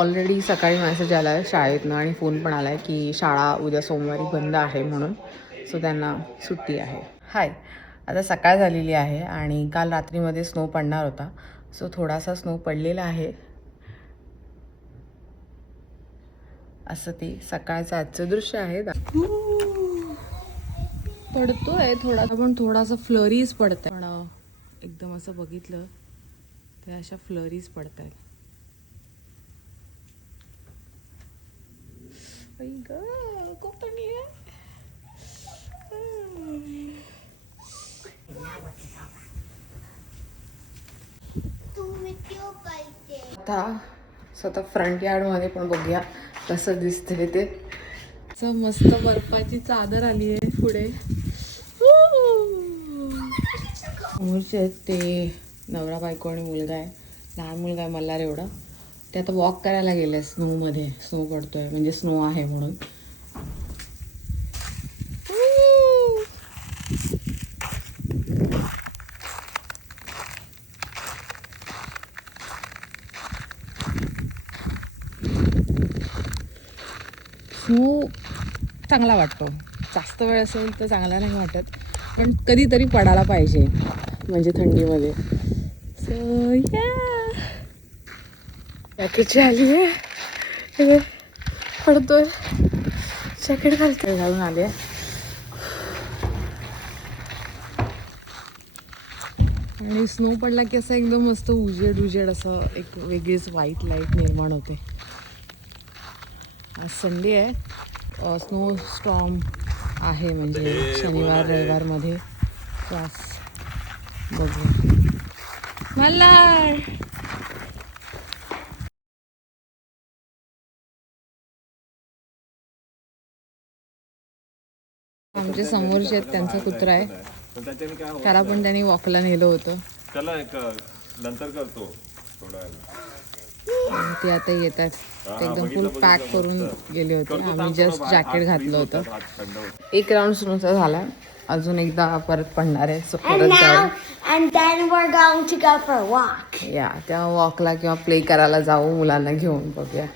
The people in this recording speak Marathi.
ऑलरेडी सकाळी मेसेज आला आहे शाळेतनं आणि फोन पण आला आहे की शाळा उद्या सोमवारी बंद आहे म्हणून. सो त्यांना सुट्टी आहे. हाय, आता सकाळ झालेली आहे आणि काल रात्रीमध्ये स्नो पडणार होता. सो थोडासा स्नो पडलेला आहे. असं ते सकाळचं आजचं दृश्य आहे. पडतोय थोडा, पण थोडासा फ्लरीज पडतंय. पण एकदम असं बघितलं तर अशा फ्लरीज पडत आहेत. आता स्वतः फ्रंट यार्ड मध्ये पण बघूया कसं दिसतंय ते. मस्त बर्फाची चादर आली आहे पुढे. समोरचे ते नवरा बायको आणि मुलगा आहे. लहान मुलगा आहे मल्हार एवढा. ते आता वॉक करायला गेले स्नोमध्ये. स्नो पडतोय म्हणजे स्नो आहे म्हणून. स्नो चांगला वाटतो. जास्त वेळ असेल तर चांगला नाही वाटत, पण कधीतरी पडायला पाहिजे म्हणजे थंडीमध्ये. सो जॅकेटची आली आहे, पडतोय. जॅकेट घालून आली आहे. आणि स्नो पडला की असं एकदम मस्त उजेड असं एक वेगळीच व्हाईट लाईट निर्माण होते. आज संडे आहे. स्नो स्टॉर्म आहे म्हणजे शनिवार रविवारमध्ये. क्लास बघू. मल्हार आमचे समोरचे आहेत, त्यांचा कुत्रा आहे. त्याला पण त्यांनी वॉकला नेलं होतं. चला एक नंतर करतो थोडा. ते आता येतात. ते एकदम फुल पॅक करून गेले होते. आम्ही जस्ट जॅकेट घातलं होतं. एक राऊंड स्नोचा झाला. अजून एकदा परत पडणार आहे. सो परत जाऊ. And then we're going to go for a walk. या त्या वॉकला किंवा प्ले करायला जाऊ मुलांना घेऊन. बघूया.